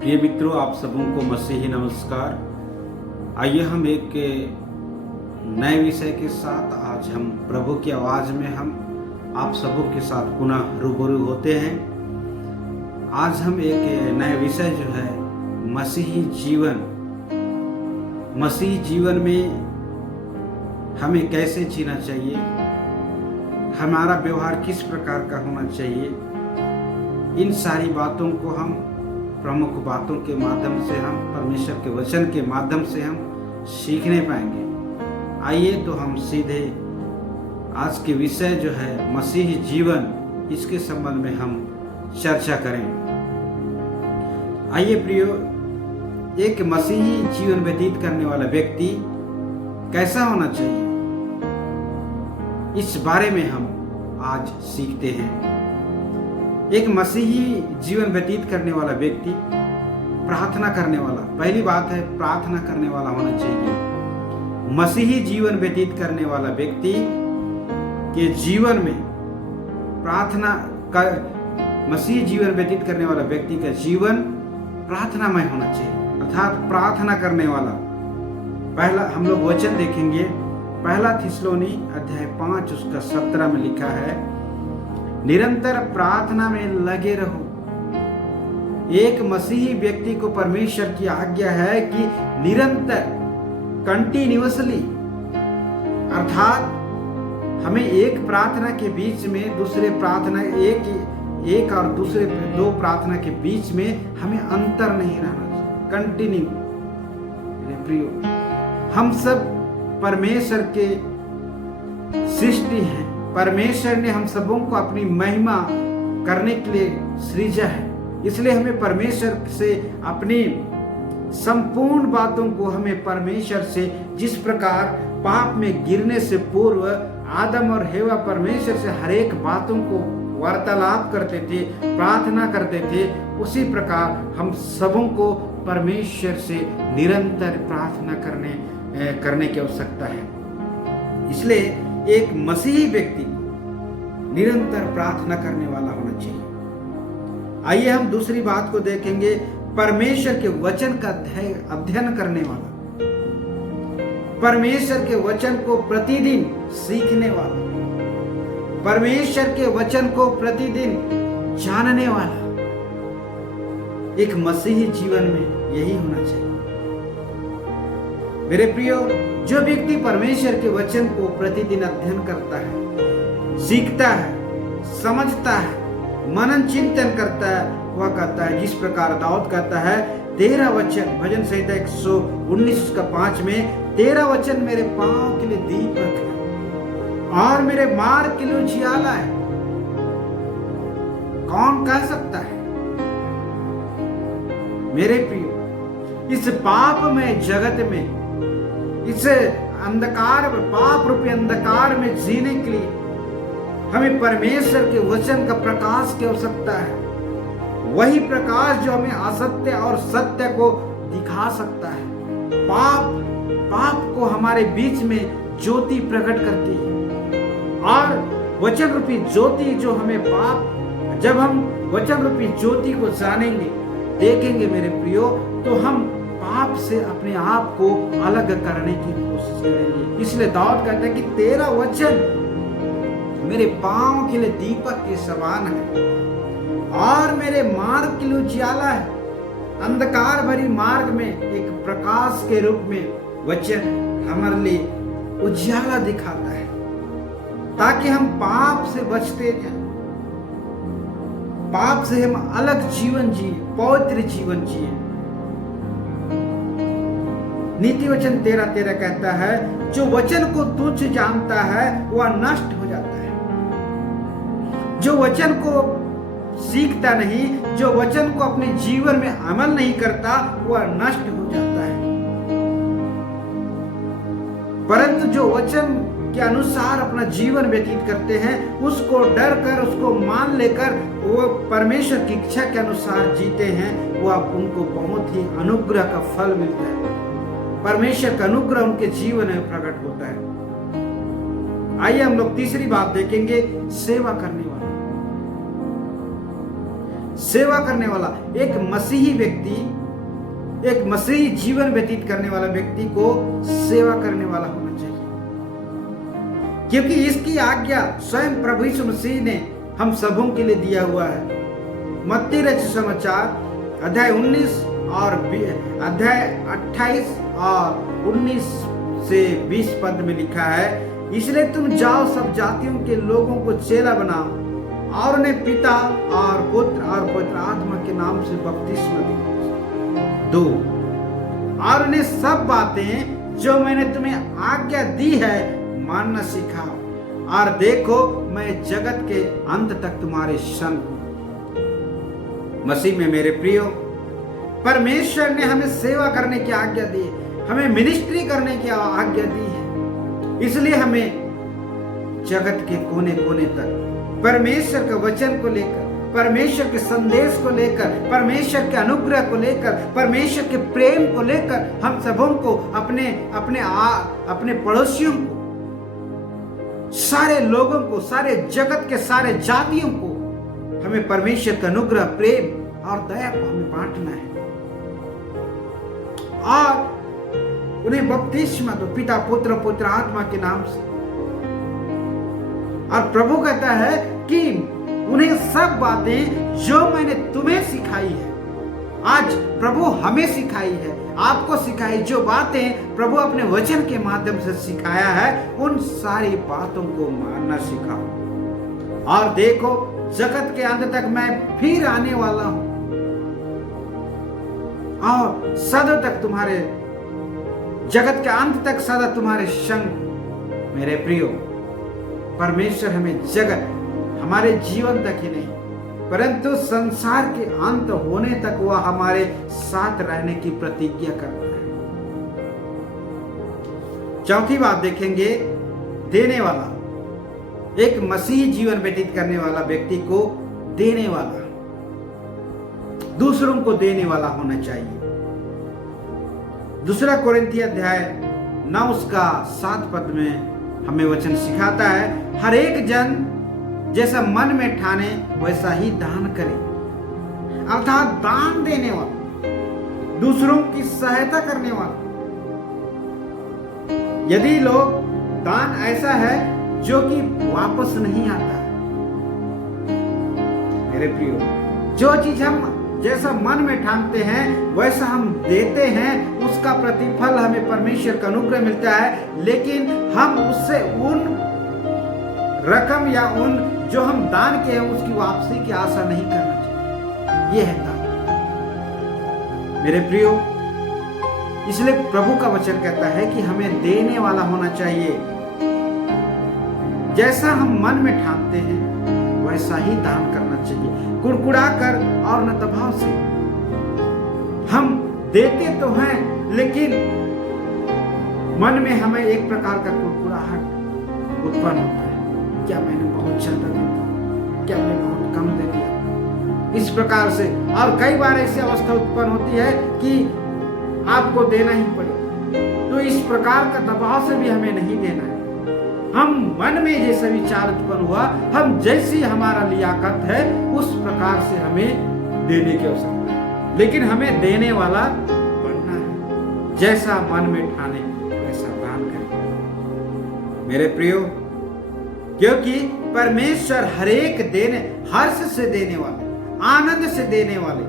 प्रिय मित्रों, आप सबों को मसीही नमस्कार। आइए हम एक नए विषय के साथ आज हम प्रभु की आवाज़ में हम आप सबों के साथ पुनः रूबरू होते हैं। आज हम एक नया विषय जो है मसीही जीवन में हमें कैसे जीना चाहिए, हमारा व्यवहार किस प्रकार का होना चाहिए, इन सारी बातों को हम प्रमुख बातों के माध्यम से हम परमेश्वर के वचन के माध्यम से हम सीखने पाएंगे। आइए तो हम सीधे आज के विषय जो है मसीही जीवन, इसके संबंध में हम चर्चा करें। आइए प्रियो, एक मसीही जीवन व्यतीत करने वाला व्यक्ति कैसा होना चाहिए, इस बारे में हम आज सीखते हैं। एक मसीही जीवन व्यतीत करने वाला व्यक्ति प्रार्थना करने वाला, पहली बात है प्रार्थना करने वाला होना चाहिए। मसीही जीवन व्यतीत करने वाला व्यक्ति के जीवन में मसीही जीवन व्यतीत करने वाला व्यक्ति का जीवन प्रार्थनामय होना चाहिए, अर्थात प्रार्थना करने वाला। पहला हम लोग वचन देखेंगे, पहला थिस्सलुनी अध्याय 5 उसका 17 में लिखा है, निरंतर प्रार्थना में लगे रहो। एक मसीही व्यक्ति को परमेश्वर की आज्ञा है कि निरंतर, कंटिन्यूअसली, अर्थात हमें एक प्रार्थना के बीच में दूसरे प्रार्थना एक और दूसरे दो प्रार्थना के बीच में हमें अंतर नहीं रहना चाहिए, कंटिन्यू। मेरे प्रियो, हम सब परमेश्वर के सृष्टि हैं। परमेश्वर ने हम सबों को अपनी महिमा करने के लिए सृजा है, इसलिए हमें परमेश्वर से अपनी संपूर्ण बातों को, हमें परमेश्वर से जिस प्रकार पाप में गिरने से पूर्व आदम और हेवा परमेश्वर से हर एक बातों को वार्तालाप करते थे, प्रार्थना करते थे, उसी प्रकार हम सबों को परमेश्वर से निरंतर प्रार्थना करने की आवश्यकता है। इसलिए एक मसीही व्यक्ति निरंतर प्रार्थना करने वाला होना चाहिए। आइए हम दूसरी बात को देखेंगे, परमेश्वर के वचन का अध्ययन करने वाला, परमेश्वर के वचन को प्रतिदिन सीखने वाला, परमेश्वर के वचन को प्रतिदिन जानने वाला। एक मसीही जीवन में यही होना चाहिए। मेरे प्रियो, जो व्यक्ति परमेश्वर के वचन को प्रतिदिन अध्ययन करता है, सीखता है, समझता है, मनन चिंतन करता है, वह कहता है, जिस प्रकार दाऊद कहता है, तेरा वचन, भजन संहिता 119 का 5 में, तेरा वचन मेरे पांव के लिए दीपक है और मेरे मार्ग के लिए उजियाला है। कौन कह सकता है? मेरे प्रियो, इस पाप में जगत में, इस अंधकार, पाप रूपी अंधकार में जीने के लिए हमें परमेश्वर के वचन का प्रकाश की आवश्यकता है। वही प्रकाश जो हमें असत्य और सत्य को दिखा सकता है। पाप को हमारे बीच में ज्योति प्रकट करती है, और वचन रूपी ज्योति जो हमें जब हम वचन रूपी ज्योति को जानेंगे, देखेंगे मेरे प्रियो, तो हम पाप से अपने आप को अलग करने की कोशिश करेंगे। इसलिए दाऊद कहता है कि तेरा वचन मेरे पांव के लिए दीपक के समान है और मेरे मार्ग के लिए उजियाला है। अंधकार भरी मार्ग में एक प्रकाश के रूप में वचन हमारे लिए उजियाला दिखाता है, ताकि हम पाप से बचते जाएं, पाप से हम अलग जीवन जिए, पवित्र जीवन जिए। नीति वचन 13:13 कहता है, जो वचन को तुच्छ जानता है वह नष्ट हो जाता है। जो वचन को सीखता नहीं, जो वचन को अपने जीवन में अमल नहीं करता, वह नष्ट हो जाता है। परंतु जो वचन के अनुसार अपना जीवन व्यतीत करते हैं, उसको डर कर, उसको मान लेकर वो परमेश्वर की इच्छा के अनुसार जीते हैं, वह उनको बहुत ही अनुग्रह का फल मिलता है। परमेश्वर का अनुग्रह उनके जीवन में प्रकट होता है। आइए हम लोग तीसरी बात देखेंगे, सेवा करने वाला। सेवा करने वाला एक मसीही व्यक्ति, एक मसीही जीवन व्यतीत करने वाला व्यक्ति को सेवा करने वाला होना चाहिए, क्योंकि इसकी आज्ञा स्वयं प्रभु यीशु मसीह ने हम सबों के लिए दिया हुआ है। मत्ती रचित समाचार अध्याय 19 और अध्याय 28 और 19 से 20 पद में लिखा है, इसलिए तुम जाओ सब जातियों के लोगों को चेला बनाओ और उन्हें पिता और पुत्र और पवित्र आत्मा के नाम से बपतिस्मा दो और उन्हें सब बातें जो मैंने तुम्हें आज्ञा दी है मानना सिखाओ, और देखो मैं जगत के अंत तक तुम्हारे संग हूं। मसीह में मेरे प्रियो, परमेश्वर ने हमें सेवा करने की आज्ञा दी है, हमें मिनिस्ट्री करने की आज्ञा दी है। इसलिए हमें जगत के कोने कोने तक परमेश्वर के वचन को लेकर, परमेश्वर के संदेश को लेकर, परमेश्वर के अनुग्रह को लेकर, परमेश्वर के प्रेम को लेकर हम सबों को अपने पड़ोसियों को, सारे लोगों को, सारे जगत के सारे जातियों को हमें परमेश्वर का अनुग्रह, प्रेम और दया को हमें बांटना है और उन्हें बपतिस्मा दो पिता पुत्र पुत्र आत्मा के नाम से। और प्रभु कहता है कि उन्हें सब बातें जो मैंने तुम्हें सिखाई है, आज प्रभु हमें सिखाई है, आपको सिखाई, जो बातें प्रभु अपने वचन के माध्यम से सिखाया है, उन सारी बातों को मानना सिखाओ। और देखो जगत के अंत तक मैं फिर आने वाला हूं और सदा तक तुम्हारे, जगत के अंत तक सदा तुम्हारे संग। मेरे प्रियो, परमेश्वर हमें जगत, हमारे जीवन तक ही नहीं परंतु संसार के अंत होने तक वह हमारे साथ रहने की प्रतिज्ञा करता है। चौथी बात देखेंगे, देने वाला, एक मसीही जीवन व्यतीत करने वाला व्यक्ति को देने वाला, दूसरों को देने वाला होना चाहिए। दूसरा कोरिन्थी अध्याय 9 उसका 7 पद में हमें वचन सिखाता है, हर एक जन जैसा मन में ठाने वैसा ही दान करे, अर्थात दान देने वाला, दूसरों की सहायता करने वाला। यदि लोग दान ऐसा है जो कि वापस नहीं आता है, मेरे प्रियो, जो चीज हम जैसा मन में ठानते हैं वैसा हम देते हैं, उसका प्रतिफल हमें परमेश्वर का अनुग्रह मिलता है, लेकिन हम उससे उन रकम या उन जो हम दान किए हैं उसकी वापसी की आशा नहीं करना चाहिए। यह है दान, मेरे प्रियो। इसलिए प्रभु का वचन कहता है कि हमें देने वाला होना चाहिए। जैसा हम मन में ठानते हैं वैसा ही दान करना चाहिए, कुड़कुड़ा कर और न दबाव से। हम देते तो हैं लेकिन मन में हमें एक प्रकार का कुड़कुड़ाहट उत्पन्न होता है, क्या मैंने बहुत ज्यादा दे दिया, क्या मैंने बहुत कम दे दिया, इस प्रकार से। और कई बार ऐसी अवस्था उत्पन्न होती है कि आपको देना ही पड़े, तो इस प्रकार का दबाव से भी हमें नहीं देना है। हम मन में जैसा विचार उत्पन्न हुआ, हम जैसी हमारा लियाकत है उस प्रकार से हमें देने की आवश्यकता है, लेकिन हमें देने वाला बनना है। जैसा मन में ठाने वैसा दान करें, मेरे प्रियो, क्योंकि परमेश्वर हर एक देने, हर्ष से देने वाले, आनंद से देने वाले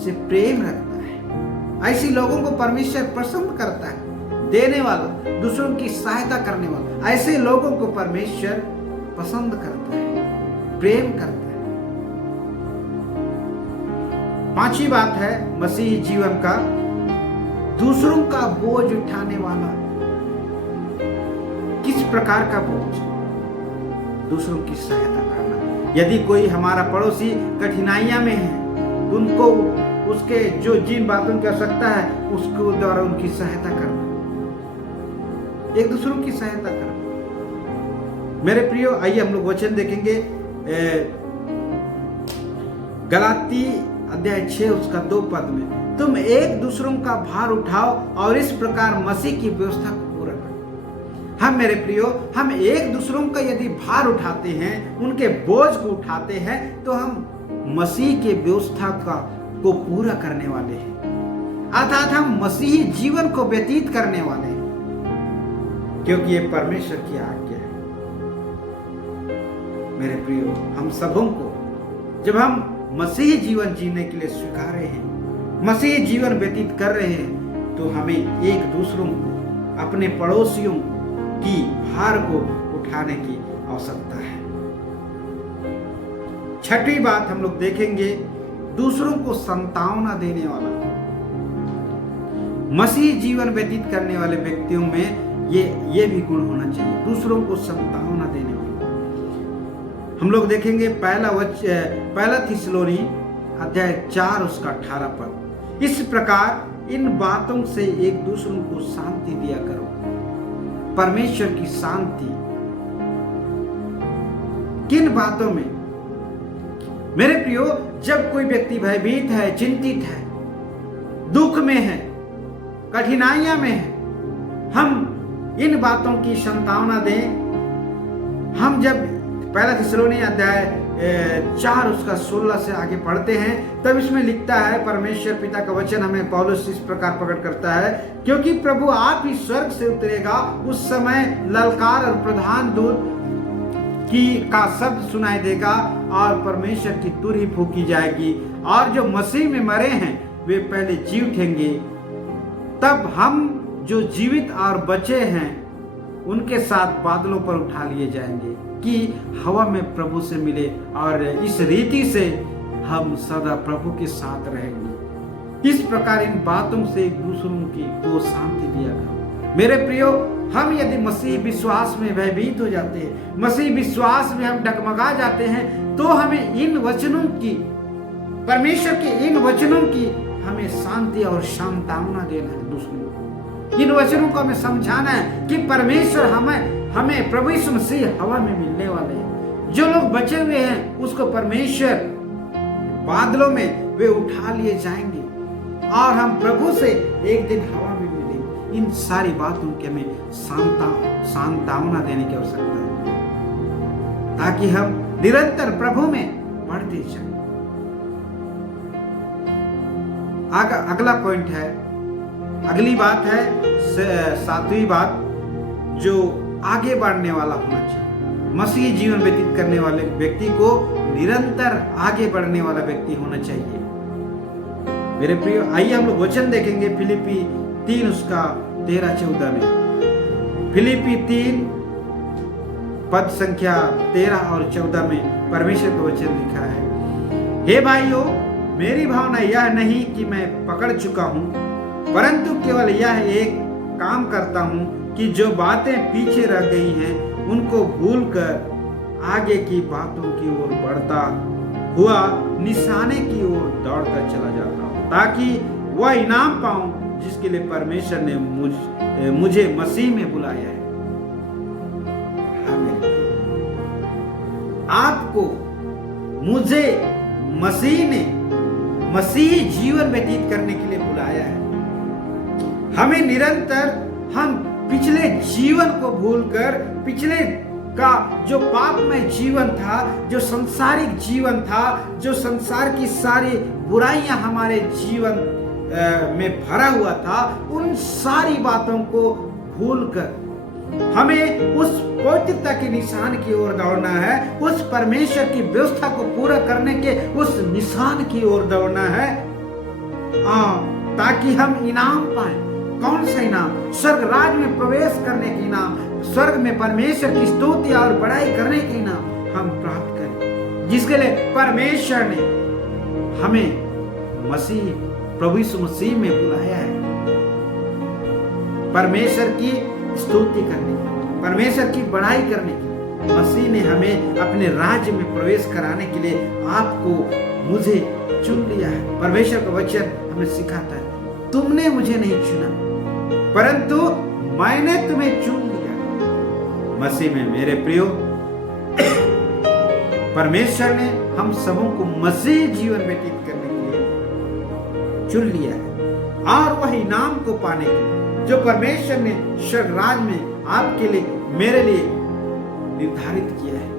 से प्रेम रखता है। ऐसे लोगों को परमेश्वर पसंद करता है, देने वाला, दूसरों की सहायता करने वाला, ऐसे लोगों को परमेश्वर पसंद करता है, प्रेम करता है। पांचवी बात है मसीही जीवन का, दूसरों का बोझ उठाने वाला। किस प्रकार का बोझ? दूसरों की सहायता करना। यदि कोई हमारा पड़ोसी कठिनाइयां में है तो उनको, उसके जो जिन बातों की आवश्यकता है उसको द्वारा उनकी सहायता करना, एक दूसरों की सहायता करना। मेरे प्रियो, आइए हम लोग वचन देखेंगे गलाती अध्याय 6 उसका 2 पद में, तुम एक दूसरों का भार उठाओ और इस प्रकार मसीह की व्यवस्था को पूरा करो। हम, मेरे प्रियो, हम एक दूसरों का यदि भार उठाते हैं, उनके बोझ को उठाते हैं, तो हम मसीह के व्यवस्था को पूरा करने वाले हैं, अर्थात हम मसीही जीवन को व्यतीत करने वाले हैं, क्योंकि ये परमेश्वर की आज्ञा है। मेरे प्रियो, हम सबों को जब हम मसीही जीवन जीने के लिए स्वीकार रहे हैं, मसीही जीवन व्यतीत कर रहे हैं, तो हमें एक दूसरों को, अपने पड़ोसियों की भार को उठाने की आवश्यकता है। छठी बात हम लोग देखेंगे, दूसरों को सांत्वना देने वाला। मसीह जीवन व्यतीत करने वाले व्यक्तियों में ये भी गुण होना चाहिए, दूसरों को सांत्वना देने वाला। हम लोग देखेंगे पहला थिस्सलुनी अध्याय 4 उसका 18 पद। इस प्रकार इन बातों से एक दूसरों को शांति दिया करो। परमेश्वर की शांति किन बातों में? मेरे प्रियो, जब कोई व्यक्ति भयभीत है, चिंतित है, दुख में है, कठिनाइयां में है, हम इन बातों की सांत्वना दें। हम जब पहला थिस्सलुनी अध्याय 4 उसका 16 से आगे पढ़ते हैं, तब इसमें लिखता है, परमेश्वर पिता का वचन हमें पौलुस इस प्रकार प्रकट करता है, क्योंकि प्रभु आप ही स्वर्ग से उतरेगा, उस समय ललकार और प्रधान दूत का शब्द सुनाई देगा और परमेश्वर की तुरही फूंकी जाएगी, और जो मसीह में मरे हैं वे पहले जी उठेंगे। तब हम जो जीवित और बचे हैं उनके साथ बादलों पर उठा लिए जाएंगे कि हवा में प्रभु से मिले, और इस रीति से हम सदा प्रभु के साथ रहेंगे। इस प्रकार इन बातों से एक दूसरों को शांति दिया करो। मेरे प्रियो, हम यदि मसीह विश्वास में भयभीत हो जाते हैं, मसीह विश्वास में हम डगमगा जाते हैं, तो हमें इन वचनों की, परमेश्वर के इन वचनों की हमें शांति और सांत्वना देना है दूसरों को। इन वचनों को हमें समझाना है कि परमेश्वर हमें प्रभु यीशु मसीह हवा में मिलने वाले हैं। जो लोग बचे हुए हैं उसको परमेश्वर बादलों में वे उठा लिए जाएंगे, और हम प्रभु से एक दिन हवा में मिलेंगे। इन सारी बातों के हमें सांत्वना देने की आवश्यकता है, ताकि हम निरंतर प्रभु में बढ़ते जाएं। अगला पॉइंट है, अगली बात है 7वीं बात, जो आगे बढ़ने वाला होना चाहिए। मसीह जीवन व्यतीत करने वाले व्यक्ति को निरंतर आगे बढ़ने वाला व्यक्ति होना चाहिए। मेरे प्रिय, आइए हम लोग वचन देखेंगे फिलिपी 3 उसका 13-14 में। फिलिपी 3 पद संख्या 13 और 14 में परमेश्वर का वचन लिखा है, हे भाइयों, मेरी भावना यह नहीं कि मैं पकड़ चुका हूं, परंतु केवल यह एक काम करता हूं कि जो बातें पीछे रह गई हैं उनको भूलकर आगे की बातों की ओर बढ़ता हुआ निशाने की ओर दौड़ता चला जाता हूं, ताकि वह इनाम पाऊं जिसके लिए परमेश्वर ने मुझे मसीह में बुलाया है। आपको, मुझे मसीह ने मसीही जीवन व्यतीत करने के लिए बुलाया है। हमें निरंतर, हम पिछले जीवन को भूलकर, पिछले का जो पापमय जीवन था, जो संसारिक जीवन था, जो संसार की सारी बुराइयां हमारे जीवन में भरा हुआ था, उन सारी बातों को भूलकर हमें उस पवित्रता के निशान की ओर दौड़ना है, उस परमेश्वर की व्यवस्था को पूरा करने के उस निशान की ओर दौड़ना है, ताकि हम इनाम पाएं। कौन सा इनाम? स्वर्ग राज में प्रवेश करने के इनाम, स्वर्ग में परमेश्वर की स्तुति और बड़ाई करने के इनाम हम प्राप्त करें, जिसके लिए परमेश्वर ने हमें मसीह, प्रभु यीशु मसीह में बुलाया है। परमेश्वर की स्तुति करने की, परमेश्वर की बड़ाई करने की, मसीह ने हमें अपने राज्य में प्रवेश कराने के लिए आपको, मुझे चुन लिया है। परमेश्वर का वचन हमें सिखाता है, तुमने मुझे नहीं चुना, परंतु मैंने तुम्हें चुन लिया मसीह में। मेरे प्रियो, परमेश्वर ने हम सबों को मसीह जीवन व्यतीत करने के लिए चुन लिया है, और वह इनाम को पाने के लिए जो परमेश्वर ने स्वर्ग राज में आपके लिए, मेरे लिए निर्धारित किया है।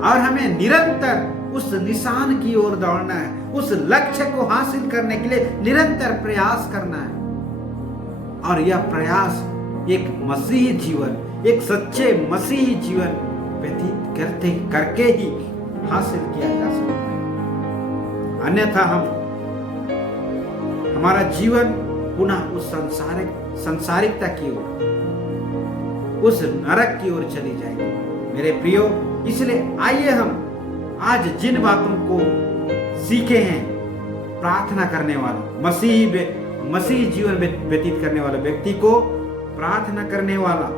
और हमें निरंतर उस निशान की ओर दौड़ना है, उस लक्ष्य को हासिल करने के लिए निरंतर प्रयास करना है। और यह प्रयास एक मसीही जीवन, एक सच्चे मसीही जीवन व्यतीत करके ही हासिल किया जा सकता है। अन्यथा हमारा जीवन पुनः उस संसारिकता की ओर, उस नरक की ओर चली जाएगी। मेरे प्रियो, इसलिए आइए हम आज जिन बातों को सीखे हैं, प्रार्थना करने वाला मसीही जीवन व्यतीत करने वाला व्यक्ति को प्रार्थना करने वाला,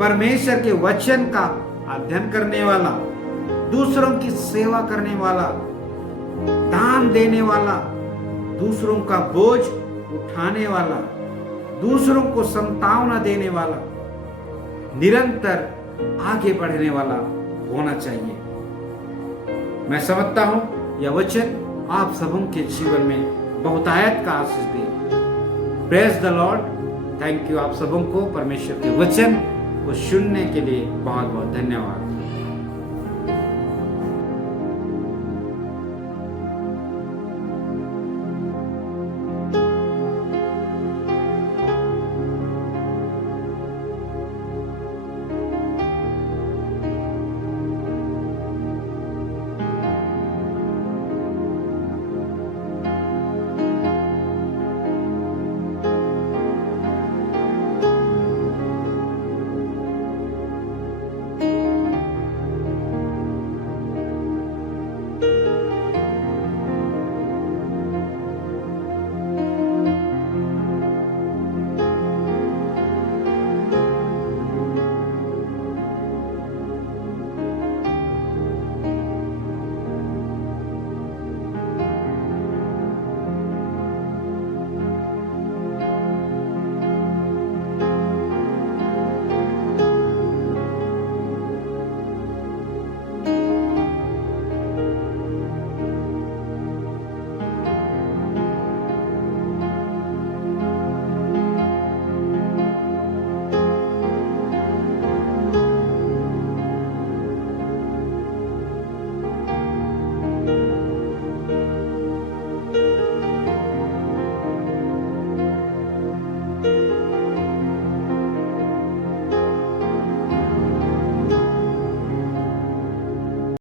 परमेश्वर के वचन का अध्ययन करने वाला, दूसरों की सेवा करने वाला, दान देने वाला, दूसरों का बोझ उठाने वाला, दूसरों को सांत्वना देने वाला, निरंतर आगे बढ़ने वाला होना चाहिए। मैं समझता हूं यह वचन आप सबों के जीवन में बहुतायत का आशीष दे। Praise the Lord. Thank you आप सबों को परमेश्वर के वचन को सुनने के लिए बहुत बहुत धन्यवाद।